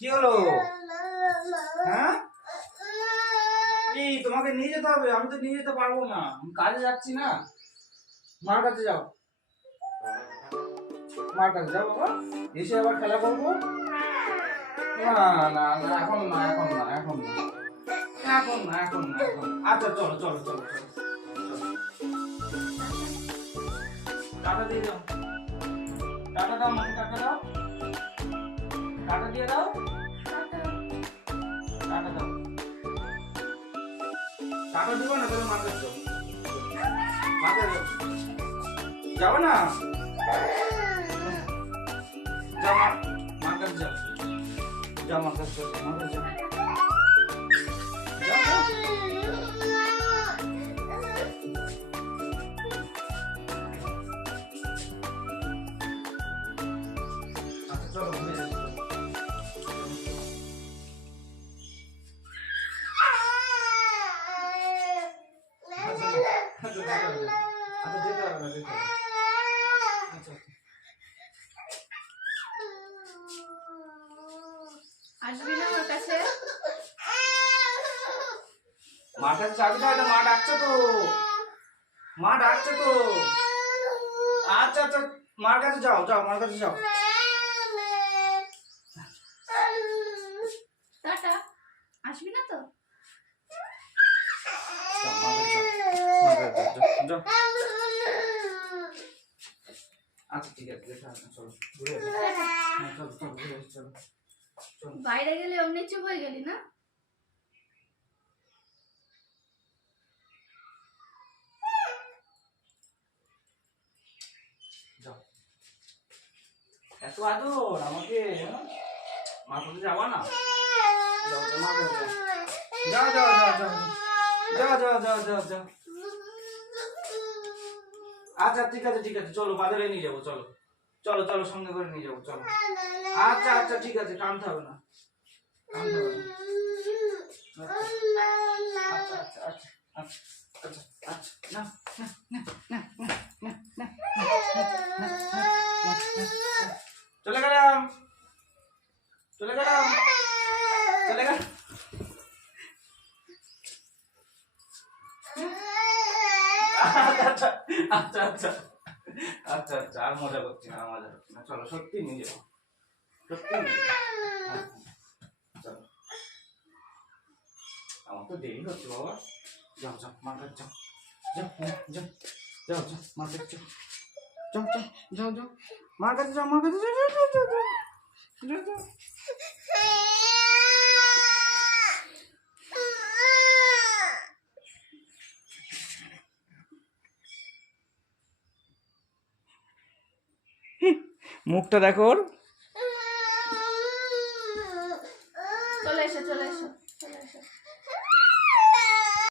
কি হলো? হ্যাঁ? কি, তোমাকে নিয়ে যেতে হবে? আমি তো নিয়ে যেতে পারব না। আমি কাজে যাচ্ছি না। মার কাছে যাও। মার কাছে যাও বাবা। এসে আবার খেলা করব? না না না, এখন না এখন না এখন না। এখন না এখন না, এখন আচ্ছা চলো চলো চলো চলো। টাটা দিয়ে দাও। টাটা দাও মাকে টাটা দাও। টাটা দিয়ে দাও। টাটা দাও। টাকা দিব না তাহলে মাকে যাও মাকে যাও যাবে না? যাও মা মার কাছে যাও। যাও কাছে যাও। কাছে যাও যাও, মার কাছে? না এটা মা ডাকছে তো। মা ডাকছে তো। আচ্ছা আচ্ছা মার কাছে যাও যাও, মার কাছে যাও টাটা আসবি না তো যাও, মার কাছে যাও। মার কাছে যাও, যাও, যাও। আচ্ছা ঠিক আছে চলো। হ্যাঁ, চলো চলো বাইরে গেলে অমনি চুপ হয়ে গেলি না? যাও। এত আদর আমাকে হ্যাঁ? মার কাছে না। যাও। যাও যাও যাও যাও যাও যাও যাও। আচ্ছা ঠিক আছে ঠিক আছে চলো বাজারে নিয়ে যাব চলো চলো চলো সঙ্গে করে নিয়ে যাব চলো আচ্ছা আচ্ছা ঠিক আছে টানতে হবে না আচ্ছা আচ্ছা আচ্ছা আচ্ছা আচ্ছা আচ্ছা চলে গেলাম চলে গেলাম চলে গেলাম আচ্ছা আচ্ছা আচ্ছা আচ্ছা আচ্ছা আর মজা করছি না আর মজা করছি না। চলো সত্যি নিয়ে যাব সত্যি। হ্যাঁ, হ্যাঁ, চলো। আমার তো দেরি হচ্ছে বাবা। যাও যাও মার কাছে যাও যাও। যাও যাও যাও। যাও যাও যাও যাও। যাও মার কাছে যাও মার কাছে যাও যাও যাও। যাও যাও। মুখটা দেখো ওর। চলে এসো চলে এসো চলে এসো।